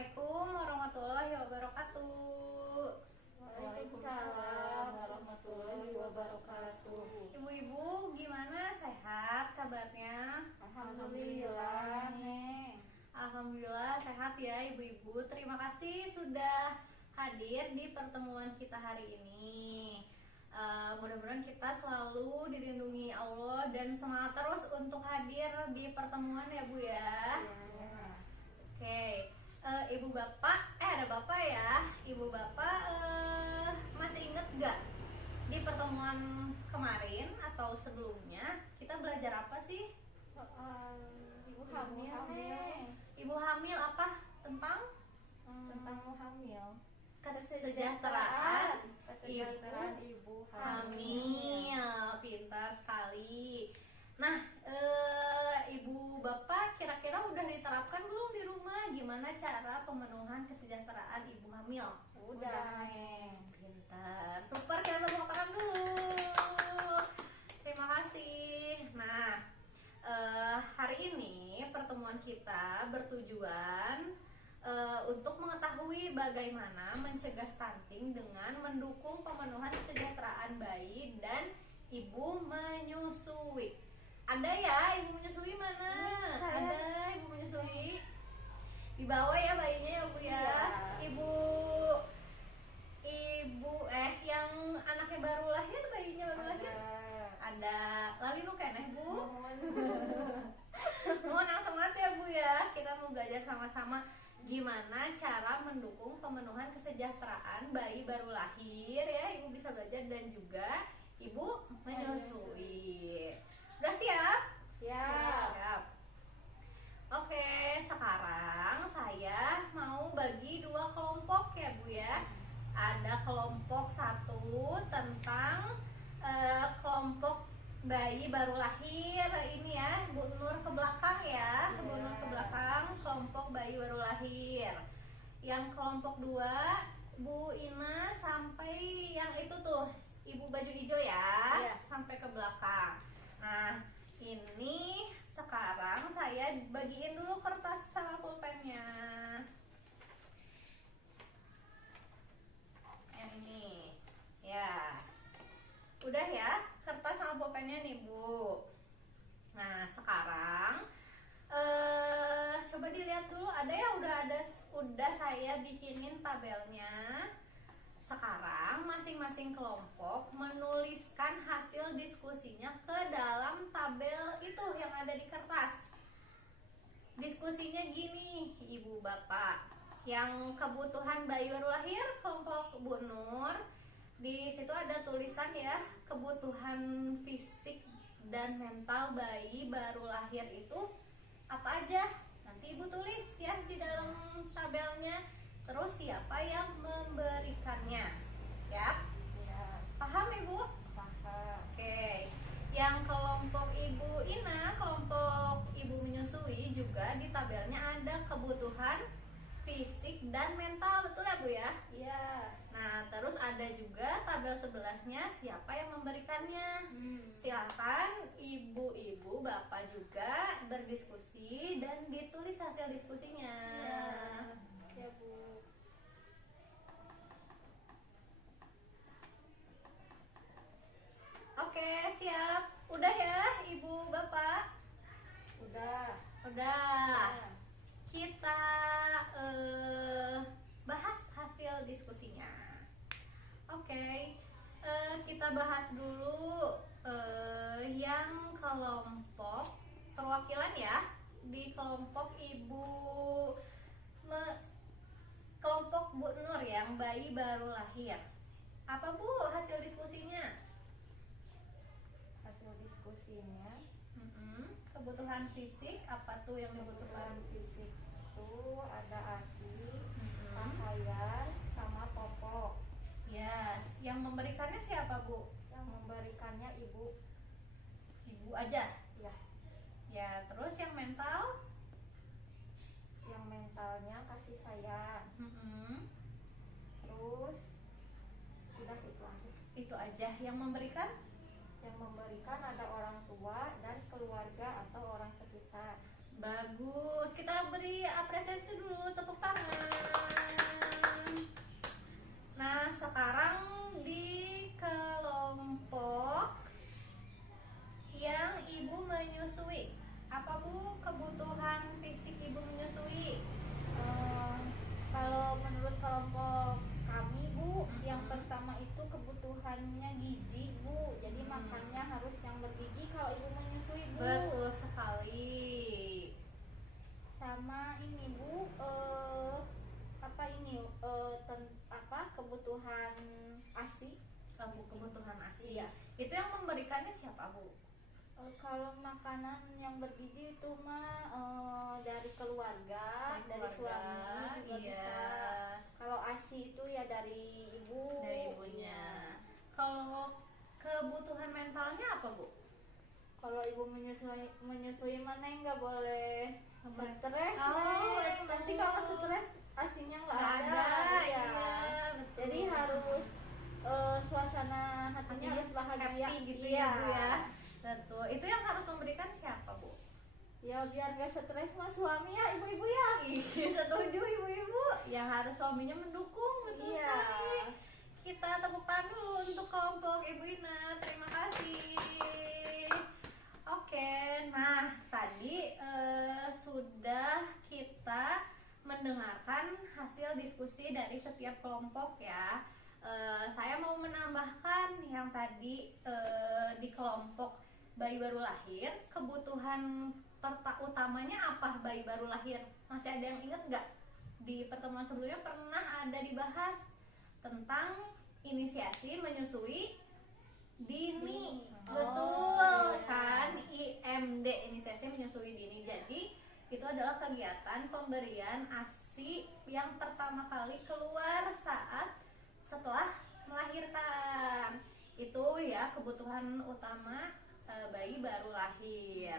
Assalamualaikum warahmatullahi wabarakatuh. Waalaikumsalam warahmatullahi wabarakatuh. Ibu-ibu gimana, sehat kabarnya? Alhamdulillah, Neng. Alhamdulillah sehat ya ibu-ibu. Terima kasih sudah hadir di pertemuan kita hari ini. Mudah-mudahan kita selalu dilindungi Allah dan semangat terus untuk hadir di pertemuan ya Bu ya. Oke, ibu bapak, ada bapak ya. Ibu bapak masih inget gak di pertemuan kemarin atau sebelumnya kita belajar apa sih? Ibu hamil, Neng. Ibu hamil apa? Tentang hamil. Kesejahteraan ibu hamil. Pintar sekali. Nah, ibu bapak kira-kira udah diterapkan belum di rumah gimana cara pemenuhan kesejahteraan ibu hamil? Udah, Neng. Pintar, super, kita tepuk tangan dulu. Terima kasih. Nah, hari ini pertemuan kita bertujuan untuk mengetahui bagaimana mencegah stunting dengan mendukung pemenuhan kesejahteraan bayi dan ibu menyusui. Ada ya ibu menyusui mana? Ada ibu menyusui. Dibawa ya bayinya ya Bu ya. Iya. Ibu yang anaknya baru lahir, bayinya baru lahir. Ada. Lali nu keneh Bu. Mohon langsung semangat ya Bu ya. Kita mau belajar sama-sama gimana cara mendukung pemenuhan kesejahteraan bayi baru lahir ya. Ibu bisa belajar dan juga ibu menyusui. Udah siap? Siap. Oke, sekarang saya mau bagi dua kelompok ya Bu ya. Ada kelompok satu tentang kelompok bayi baru lahir. Ini ya, Bu Nur ke belakang ya. Bu Nur ke belakang, kelompok bayi baru lahir. Yang kelompok dua, Bu Ina sampai yang itu tuh, ibu baju hijau ya, Iya. sampai ke belakang. Nah, ini sekarang saya bagiin dulu kertas sama pulpennya. Yang ini, ya. Udah ya, kertas sama pulpennya nih Bu. Nah, sekarang coba dilihat dulu, ada ya, udah saya bikinin tabelnya. Sekarang masing-masing kelompok menuliskan hasil diskusinya ke dalam tabel itu yang ada di kertas. Diskusinya gini, Ibu Bapak. Yang kebutuhan bayi baru lahir kelompok Bu Nur, di situ ada tulisan ya, kebutuhan fisik dan mental bayi baru lahir itu apa aja. Nanti Ibu tulis ya di dalam tabelnya. Terus siapa yang memberikannya? Ya, paham Ibu? Paham. Oke. Yang kelompok Ibu Ina, kelompok Ibu menyusui juga di tabelnya ada kebutuhan fisik dan mental, betul ya Bu ya? Iya. Nah, terus ada juga tabel sebelahnya siapa yang memberikannya. Silakan ibu-ibu, bapak juga berdiskusi dan ditulis hasil diskusinya. Ya, Bu. Oke, siap. Udah ya, ibu, bapak? Udah. Udah. Kita bahas hasil diskusinya. Oke, kita bahas dulu yang kelompok perwakilan ya. Di kelompok kelompok Bu Nur yang bayi baru lahir. Apa Bu hasil diskusinya? Hasil diskusinya, Kebutuhan fisik apa tuh yang dibutuhkan? kebutuhan fisik itu ada ASI, pakaian, sama popok. Yes, yang memberikannya siapa Bu? Yang memberikannya ibu. Ibu aja. Ya, Ya, terus yang mental? yang mentalnya kasih sayang. Terus udah itu aja. Itu aja. Yang memberikan? Yang memberikan ada orang tua dan keluarga atau orang sekitar. Bagus. Kita beri apresiasi dulu, tepuk tangan. Bu, kebutuhan ASI. Iya. Itu yang memberikannya siapa, Bu? Kalau makanan yang bergizi itu mah dari keluarga, dari keluarga, suami juga iya. bisa. Kalau ASI itu ya dari ibu. Dari ibunya. Kalau kebutuhan mentalnya apa, Bu? Kalau ibu menyusui mana nggak boleh stres. Oh, Neng. Nanti kalau stres ASINya nggak Nggak ada. iya, betul. Jadi harus suasana hatinya harus bahagia happy gitu iya. ya, Bu ya. Betul. Itu yang harus memberikan siapa, Bu? Ya biar gak stres mah suami ya, ibu-ibu ya. Ih, setuju ibu-ibu. Yang harus suaminya mendukung, betul Iya. sekali. Kita tepuk tangan dulu untuk kelompok Ibu Ina. Terima kasih. Oke, nah tadi sudah kita mendengarkan hasil diskusi dari setiap kelompok ya. Saya mau menambahkan yang tadi di kelompok bayi baru lahir, kebutuhan utamanya apa bayi baru lahir? Masih ada yang ingat nggak? Di pertemuan sebelumnya pernah ada dibahas tentang inisiasi menyusui dini. Betul iya. kan? IMD, inisiasi menyusui dini. Jadi itu adalah kegiatan pemberian ASI yang pertama kali keluar saat setelah melahirkan. Itu ya kebutuhan utama bayi baru lahir.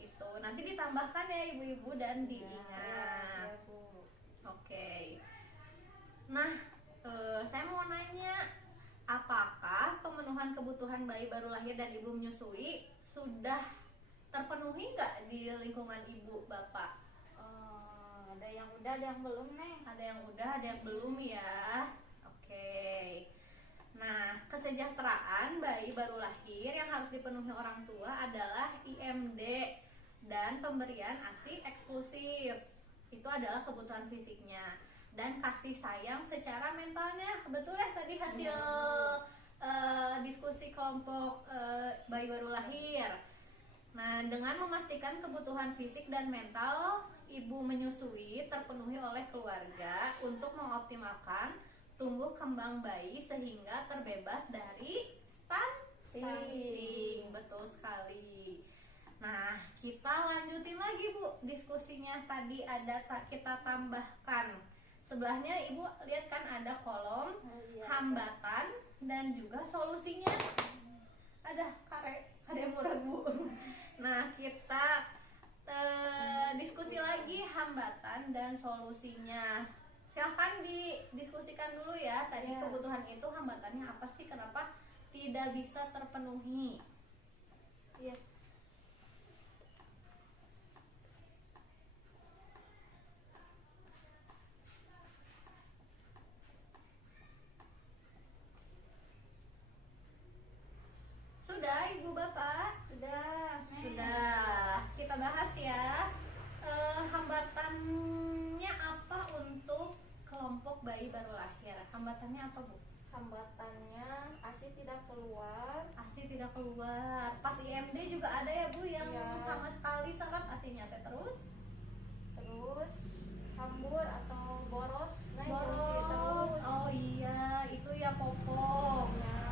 Itu nanti ditambahkan ya ibu-ibu dan diingat. Ya, Bu. Oke. Nah, saya mau nanya, apakah pemenuhan kebutuhan bayi baru lahir dan ibu menyusui sudah terpenuhi nggak di lingkungan ibu bapak? Ada yang udah, ada yang belum, Neng. Ada yang udah, ada yang belum ya. Oke. Nah, kesejahteraan bayi baru lahir yang harus dipenuhi orang tua adalah IMD dan pemberian ASI eksklusif. Itu adalah kebutuhan fisiknya dan kasih sayang secara mentalnya. Betul ya tadi hasil diskusi kelompok bayi baru lahir. Nah, dengan memastikan kebutuhan fisik dan mental ibu menyusui terpenuhi oleh keluarga untuk mengoptimalkan tumbuh kembang bayi sehingga terbebas dari stunting. Betul sekali. Nah, kita lanjutin lagi Bu diskusinya. Tadi ada kita tambahkan. Sebelahnya Ibu lihat kan ada kolom Iya. hambatan dan juga solusinya. Ada kare murah Bu. Nah, kita diskusi lagi hambatan dan solusinya. Silahkan didiskusikan dulu ya. Tadi Ya. kebutuhan itu hambatannya apa sih? Kenapa tidak bisa terpenuhi? Iya. Sudah Ibu Bapak? Sudah, Neng. Sudah. Kita bahas ya. Hambatannya apa untuk kelompok bayi baru lahir? Hambatannya apa Bu? Hambatannya ASI tidak keluar. ASI tidak keluar. Pas IMD juga ada ya Bu yang Iya. sama sekali syarat ASI-nya teh terus Terus hambur atau boros, Neng. boros. Kunci terus. Oh iya, itu ya popok. Ya.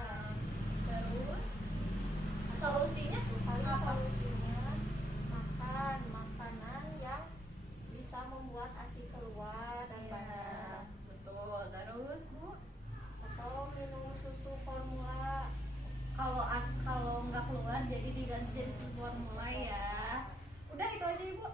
Terus solusinya Paling apa? solusinya makan makanan yang bisa membuat ASI keluar dan Iya, banyak. betul. Terus Bu, Atau minum susu formula. kalau nggak keluar jadi diganti jadi susu formula ya. Udah itu aja Ibu.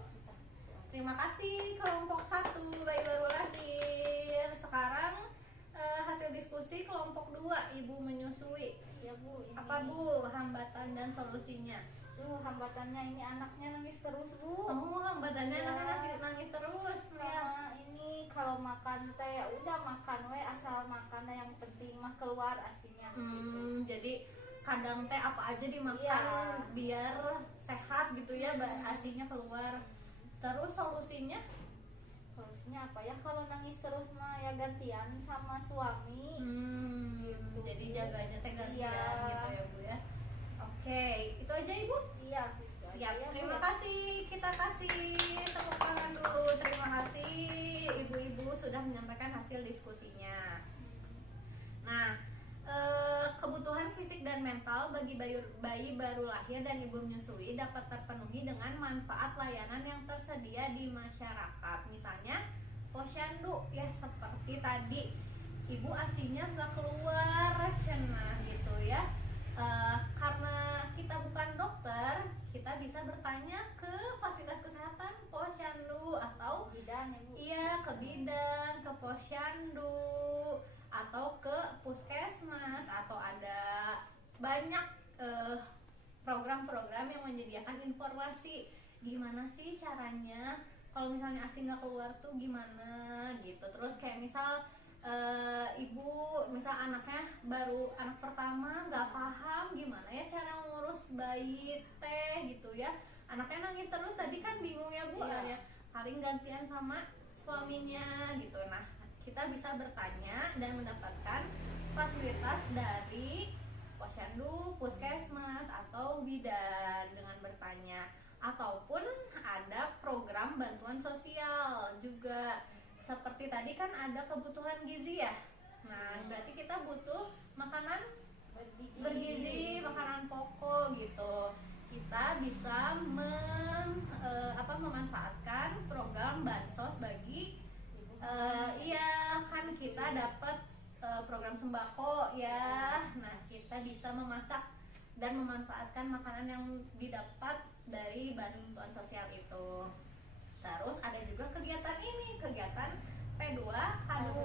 Terima kasih kelompok 1 bayi baru lahir. Sekarang hasil diskusi kelompok 2 ibu menyusui. Ya Bu, ini. Apa Bu hambatan dan solusinya? Hambatannya ini anaknya nangis terus Bu. Oh, hambatannya Ya. anak nangis terus ya. Sama ini kalau makan teh ya udah makan we asal makan yang penting mah keluar ASINya gitu. Jadi kadang teh apa aja dimakan Iya. biar sehat gitu ya, ASI-nya keluar. Terus solusinya? Solusinya apa ya, kalau nangis terus mah ya gantian sama suami. Gitu. Jadi jaganya teh gantian Iya. gitu ya Bu ya. Oke, itu aja Ibu. Iya gitu aja Siap, ya, Bu, terima ya. kasih. Kita kasih tepuk tangan dulu. Terima kasih ibu-ibu sudah menyampaikan hasil diskusinya. Nah, kebutuhan fisik dan mental bagi bayi baru lahir dan ibu menyusui dapat terpenuhi dengan manfaat layanan yang tersedia di masyarakat. Misalnya posyandu ya, seperti tadi ibu asinya nggak keluar cenah gitu ya. Karena kita bukan dokter, kita bisa bertanya ke fasilitas kesehatan posyandu atau bidan ya Bu. iya ke bidan, ke posyandu atau ke puskesmas, atau ada banyak program-program yang menyediakan informasi gimana sih caranya kalau misalnya ASI nggak keluar tuh gimana gitu. Terus kayak misal ibu misal anaknya baru anak pertama nggak paham gimana ya cara ngurus bayi teh gitu ya, anaknya nangis terus tadi kan bingung ya Bu, Iya. paling gantian sama suaminya gitu. Nah kita bisa bertanya dan mendapatkan fasilitas dari posyandu, puskesmas atau bidan dengan bertanya, ataupun ada program bantuan sosial juga. Seperti tadi kan ada kebutuhan gizi ya. Nah, berarti kita butuh makanan bergizi, makanan pokok gitu. Kita bisa memanfaatkan program bansos bagi iya kan kita dapat program sembako ya. Nah, kita bisa memasak dan memanfaatkan makanan yang didapat dari bantuan sosial itu. Terus ada juga kegiatan ini, kegiatan P2H2.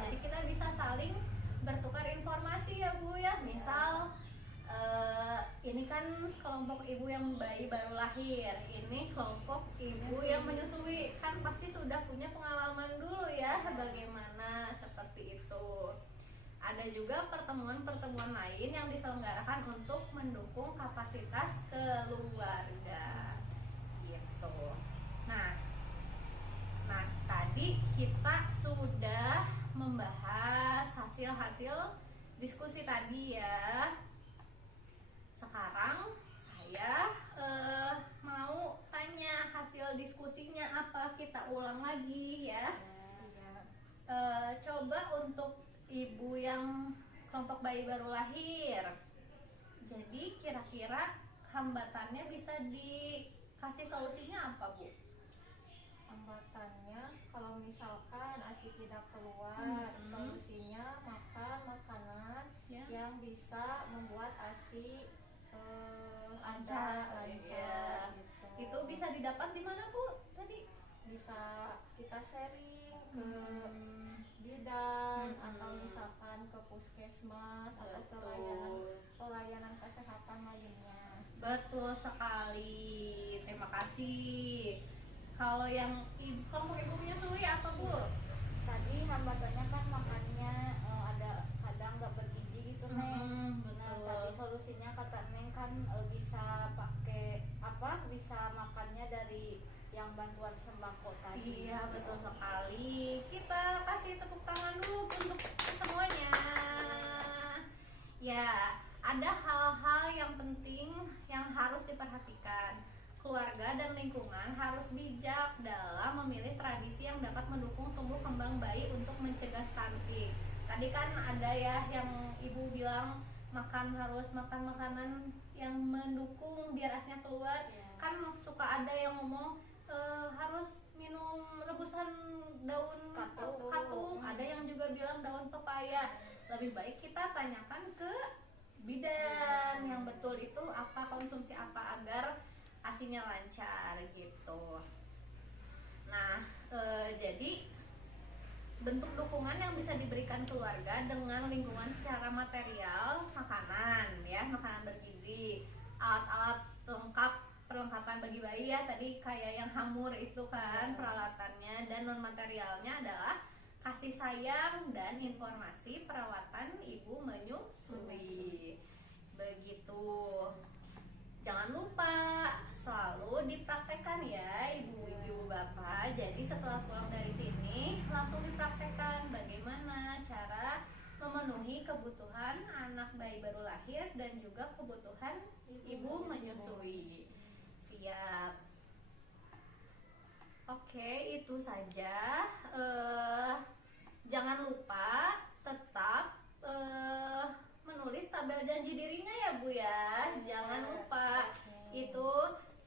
Jadi kita bisa saling bertukar informasi ya Bu ya. Misal ini kan kelompok ibu yang bayi baru lahir, ini kelompok ibu yang menyusui, kan pasti sudah punya pengalaman dulu ya bagaimana seperti itu. Ada juga pertemuan-pertemuan lain yang diselenggarakan untuk mendukung kapasitas keluarga gitu. Nah, tadi kita sudah membahas hasil-hasil diskusi tadi ya. Sekarang saya mau tanya hasil diskusinya apa, kita ulang lagi ya. Coba untuk ibu yang kelompok bayi baru lahir, jadi kira-kira hambatannya bisa dikasih solusinya apa Bu? Hambatannya kalau misalkan ASI tidak keluar, solusinya makan makanan yang bisa membuat ASI lancar ya. gitu. Itu bisa didapat di mana Bu? Tadi bisa kita sharing ke bidan atau misalkan ke puskesmas atau ke layanan kesehatan lainnya. Betul sekali, terima kasih. Kalau yang kelompok ibu menyusui apa Bu? Tadi hambatannya kan makannya ada kadang nggak bergizi gitu Neng. Nah tadi solusinya kata Neng kan bisa pakai apa? Bisa makannya dari yang bantuan sembako tadi. Iya betul sekali. Kita kasih tepuk tangan dulu untuk semuanya. Ya, ada hal-hal yang penting yang harus diperhatikan. Keluarga dan lingkungan harus bijak dalam memilih tradisi yang dapat mendukung tumbuh kembang bayi untuk mencegah stunting. Tadi kan ada ya yang ibu bilang harus makan makanan yang mendukung biar asinya keluar. Kan suka ada yang ngomong harus minum rebusan daun katuk. Ada yang juga bilang daun pepaya. Lebih baik kita tanyakan ke bidan yang betul itu apa, konsumsi apa agar asinya lancar gitu. Nah, jadi bentuk dukungan yang bisa diberikan keluarga dengan lingkungan secara material, makanan ya, makanan bergizi, alat-alat lengkap, perlengkapan bagi bayi ya, tadi kayak yang hamur itu kan peralatannya, dan non materialnya adalah kasih sayang dan informasi perawatan ibu menyusui. Begitu. Jangan lupa selalu dipraktekkan ya ibu-ibu bapak. Jadi setelah pulang dari sini langsung dipraktekkan bagaimana cara memenuhi kebutuhan anak bayi baru lahir dan juga kebutuhan ibu menyusui. Siap. Oke, itu saja. Jangan lupa tetap menulis tabel ya Bu ya. Jangan lupa itu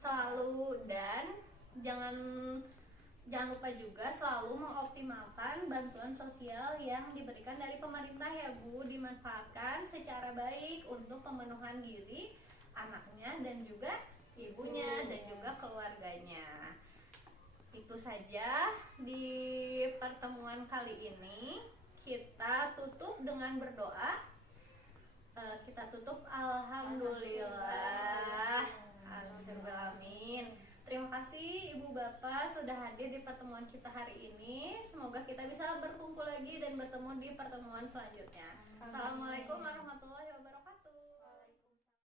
selalu, dan jangan lupa juga selalu mengoptimalkan bantuan sosial yang diberikan dari pemerintah ya Bu. Dimanfaatkan secara baik untuk pemenuhan diri anaknya dan juga ibunya dan juga keluarganya. Itu saja di pertemuan kali ini. Kita tutup dengan berdoa. Kita tutup alhamdulillah. Alhamdulillah. Terima kasih Ibu Bapak sudah hadir di pertemuan kita hari ini. Semoga kita bisa berkumpul lagi dan bertemu di pertemuan selanjutnya. Assalamualaikum warahmatullahi wabarakatuh.